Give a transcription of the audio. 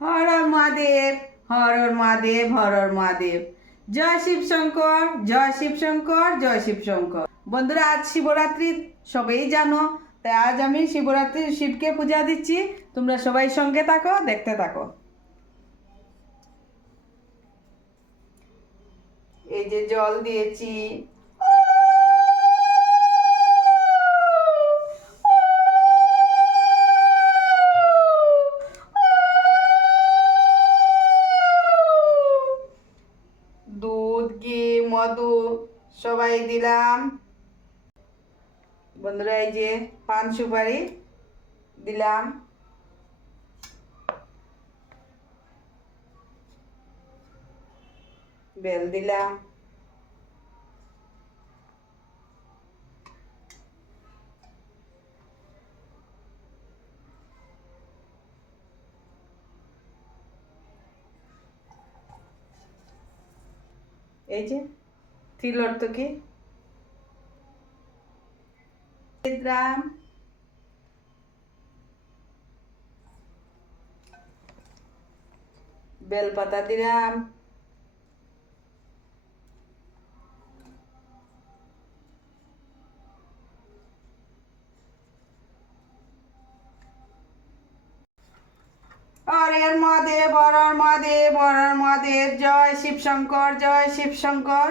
হর মহাদেব হর মহাদেব হর মহাদেব। জয় শিব শঙ্কর, জয় শিব শঙ্কর, জয় শিব শঙ্কর। বন্ধুরা, আজ শিবরাত্রি, সবাই জানো। তাই আজ আমি শিবরাত্রি শিবকে পূজা দিচ্ছি। তোমরা সবাই সঙ্গে থাকো, দেখতে থাকো। এই যে জল দিয়েছি মধু সবাই দিলাম। বন্ধুরা এই যে পান সুপারি দিলাম। বেল দিলাম। এই যে তিল অর্থ কি? দিলাম বেলপাতা দিলাম হরের মহাদেব হরর মহাদেব হরর মহাদেব, জয় শিব শঙ্কর জয় শিব শঙ্কর